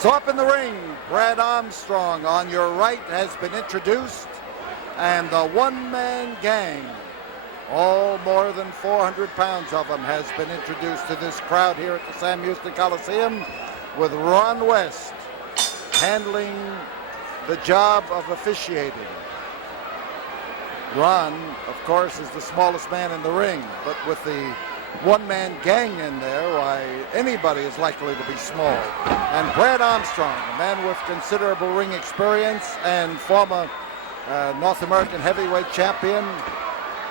So up in the ring, Brad Armstrong on your right has been introduced, and the one-man gang, all more than 400 pounds of them, has been introduced to this crowd here at the Sam Houston Coliseum, with Ron West handling the job of officiating. Ron, of course, is the smallest man in the ring, but with the one-man gang in there, why, anybody is likely to be small. And Brad Armstrong, a man with considerable ring experience and former North American heavyweight champion,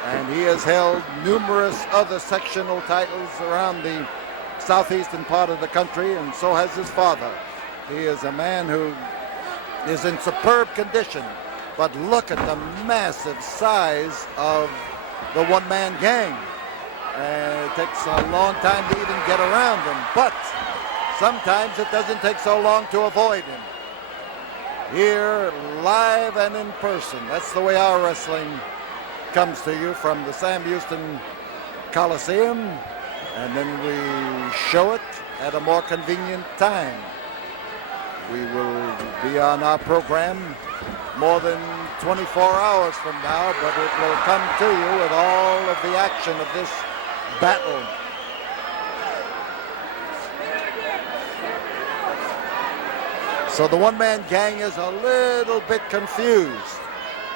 and he has held numerous other sectional titles around the southeastern part of the country, and so has his father. He is a man who is in superb condition, but look at the massive size of the one-man gang. It takes a long time to even get around him, but sometimes it doesn't take so long to avoid him. Here, live and in person. That's the way our wrestling comes to you from the Sam Houston Coliseum, and then we show it at a more convenient time. We will be on our program more than 24 hours from now, but it will come to you with all of the action of this battle. So the one-man gang is a little bit confused.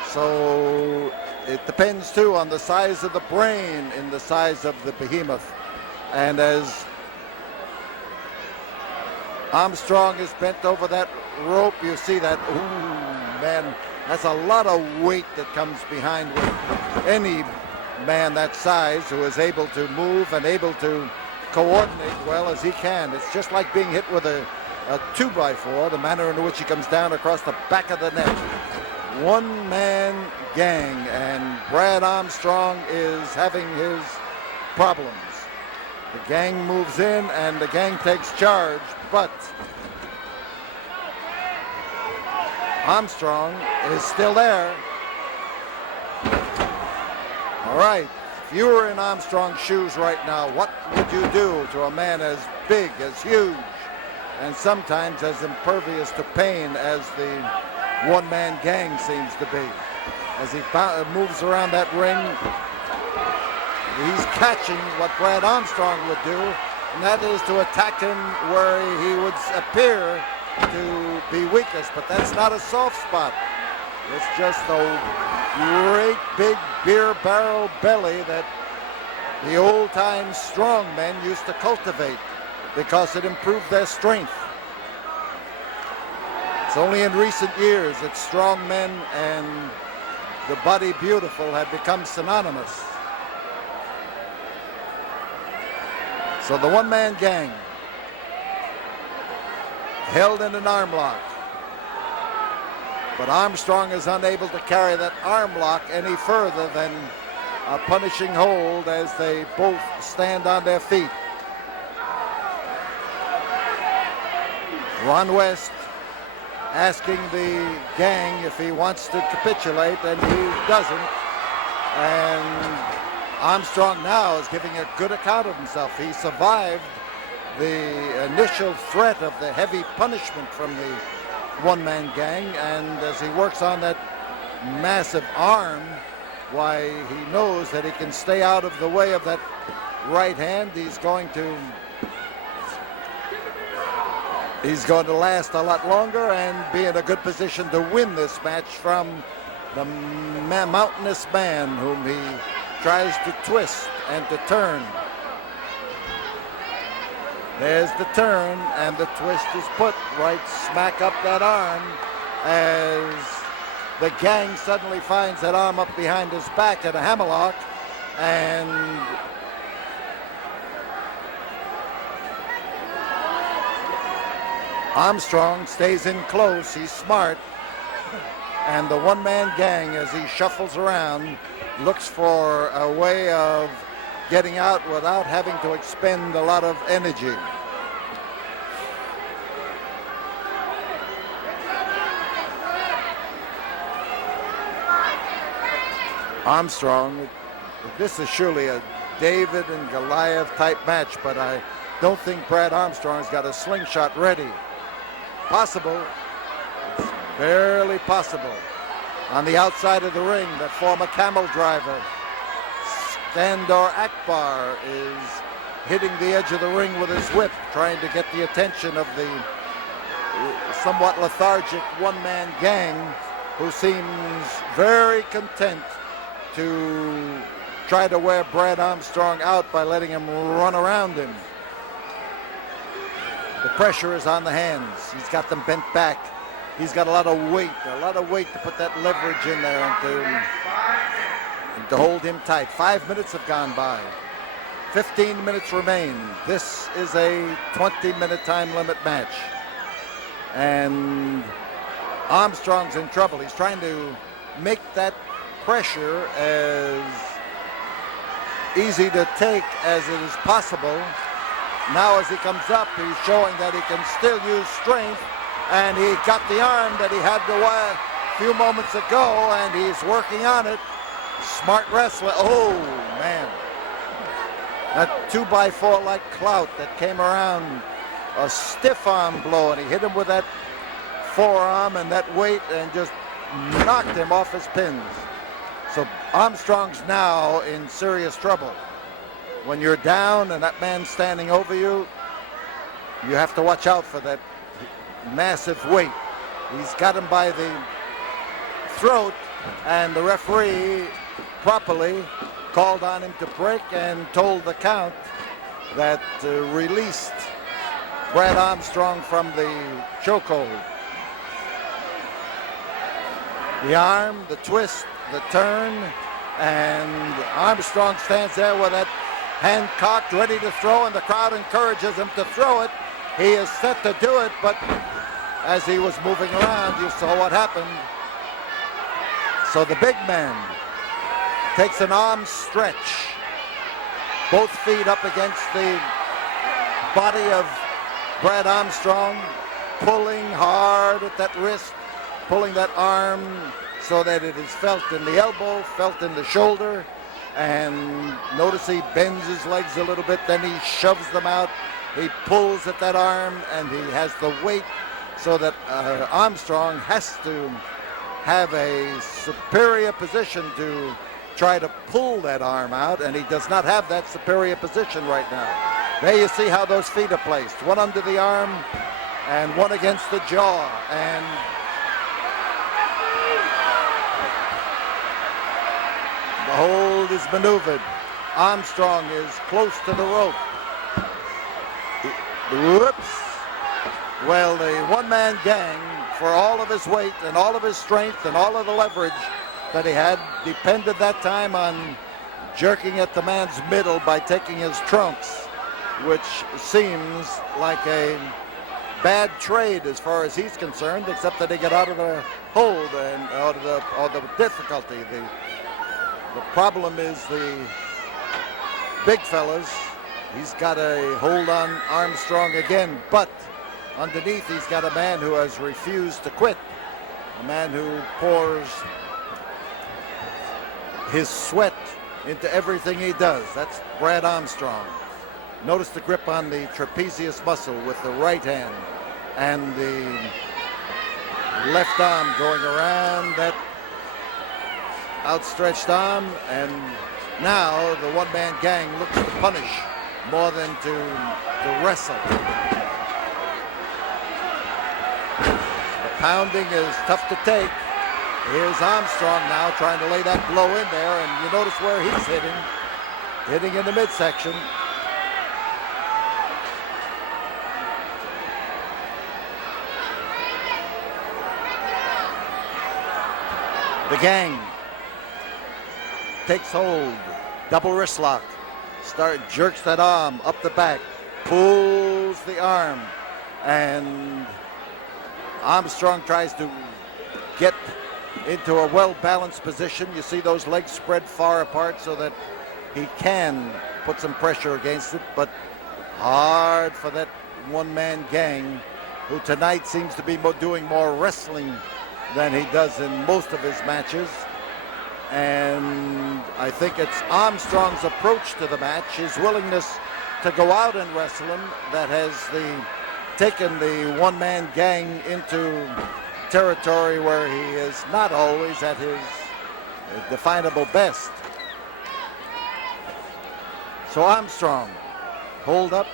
So it depends too on the size of the brain in the size of the behemoth. And as Armstrong is bent over that rope, you see that, ooh, man, that's a lot of weight that comes behind with any man that size who is able to move and able to coordinate well as he can. It's just like being hit with a 2x4, the manner in which he comes down across the back of the neck. One-man gang, and Brad Armstrong is having his problems. The gang moves in and the gang takes charge, but Armstrong is still there. All right, if you were in Armstrong's shoes right now, what would you do to a man as big, as huge, and sometimes as impervious to pain as the one-man gang seems to be? As he moves around that ring, he's catching what Brad Armstrong would do, and that is to attack him where he would appear to be weakest, but that's not a soft spot. It's just a great big beer barrel belly that the old-time strong men used to cultivate because it improved their strength. It's only in recent years that strong men and the body beautiful have become synonymous. So the one-man gang held in an arm lock. But Armstrong is unable to carry that arm lock any further than a punishing hold as they both stand on their feet. Ron West asking the gang if he wants to capitulate, and he doesn't. And Armstrong now is giving a good account of himself. He survived the initial threat of the heavy punishment from the one-man gang, and as he works on that massive arm, why, he knows that he can stay out of the way of that right hand. He's going to last a lot longer and be in a good position to win this match from the mountainous man whom he tries to twist and to turn. There's the turn, and the twist is put right smack up that arm as the gang suddenly finds that arm up behind his back at a hammerlock, and Armstrong stays in close. He's smart, and the one-man gang, as he shuffles around, looks for a way of getting out without having to expend a lot of energy. Armstrong, this is surely a David and Goliath type match, but I don't think Brad Armstrong's got a slingshot ready. possible. It's barely possible. On the outside of the ring, that former camel driver, Skandar Akbar, is hitting the edge of the ring with his whip, trying to get the attention of the somewhat lethargic one-man gang, who seems very content to try to wear Brad Armstrong out by letting him run around him. The pressure is on the hands. He's got them bent back. He's got a lot of weight to put that leverage in there and to hold him tight. 5 minutes have gone by. 15 minutes remain. This is a 20-minute time limit match. And Armstrong's in trouble. He's trying to make that pressure as easy to take as it is possible. Now as he comes up, he's showing that he can still use strength, and he got the arm that he had a few moments ago, and he's working on it. Smart wrestler. Oh, man. That 2x4 like clout that came around, a stiff arm blow, and he hit him with that forearm and that weight and just knocked him off his pins. So Armstrong's now in serious trouble. When you're down and that man's standing over you, you have to watch out for that massive weight. He's got him by the throat, and the referee properly called on him to break and told the count that released Brad Armstrong from the chokehold. The arm, the twist, the turn, and Armstrong stands there with that hand cocked, ready to throw, and the crowd encourages him to throw it. He is set to do it, but as he was moving around, you saw what happened. So the big man takes an arm stretch, both feet up against the body of Brad Armstrong, pulling hard at that wrist, pulling that arm so that it is felt in the elbow, felt in the shoulder, and notice he bends his legs a little bit, then he shoves them out, he pulls at that arm, and he has the weight so that Armstrong has to have a superior position to try to pull that arm out, and he does not have that superior position right now. There you see how those feet are placed, one under the arm and one against the jaw, and the hold is maneuvered. Armstrong is close to the rope. Whoops. Well, the one-man gang, for all of his weight and all of his strength and all of the leverage that he had, depended that time on jerking at the man's middle by taking his trunks, which seems like a bad trade as far as he's concerned, except that he got out of the hold and out of the difficulty. The problem is the big fellas. He's got a hold on Armstrong again, but underneath he's got a man who has refused to quit, a man who pours his sweat into everything he does. That's Brad Armstrong. Notice the grip on the trapezius muscle with the right hand and the left arm going around that outstretched arm, and now the one-man gang looks to punish more than to wrestle. The pounding is tough to take. Here's Armstrong now trying to lay that blow in there, and you notice where he's hitting in the midsection. The gang takes hold, double wrist lock, jerks that arm up the back, pulls the arm, and Armstrong tries to get into a well-balanced position. You see those legs spread far apart so that he can put some pressure against it, but hard for that one-man gang, who tonight seems to be doing more wrestling than he does in most of his matches. And I think it's Armstrong's approach to the match, his willingness to go out and wrestle him, that has the taken the one-man gang into territory where he is not always at his definable best. So Armstrong, hold up,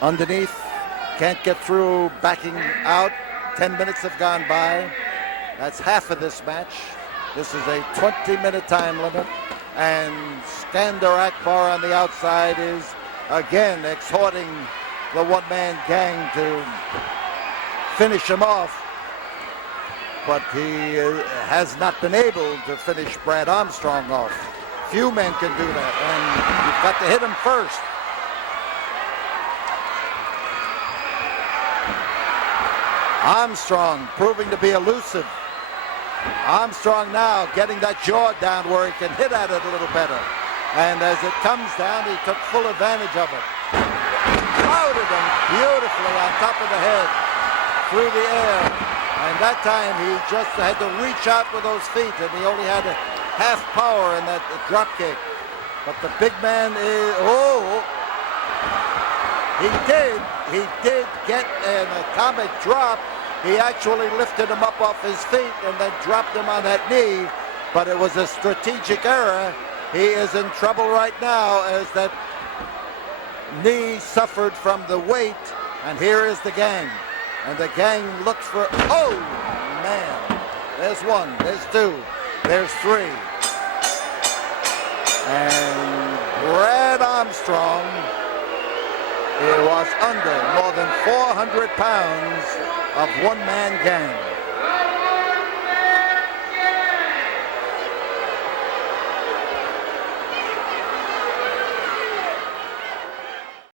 underneath, can't get through, backing out. 10 minutes have gone by. That's half of this match. This is a 20-minute time limit, and Skandar Akbar on the outside is again exhorting the one-man gang to finish him off, but he has not been able to finish Brad Armstrong off. Few men can do that, and you've got to hit him first. Armstrong proving to be elusive. Armstrong now getting that jaw down where he can hit at it a little better. And as it comes down, he took full advantage of it. Routed him beautifully on top of the head, through the air. And that time he just had to reach out with those feet, and he only had a half power in that drop kick. But the big man is, he did get an atomic drop. He actually lifted him up off his feet and then dropped him on that knee, but it was a strategic error. He is in trouble right now as that knee suffered from the weight, and here is the gang. And the gang looks for, oh man, there's one, there's two, there's three. And Brad Armstrong, it was under more than 400 pounds of one-man gang.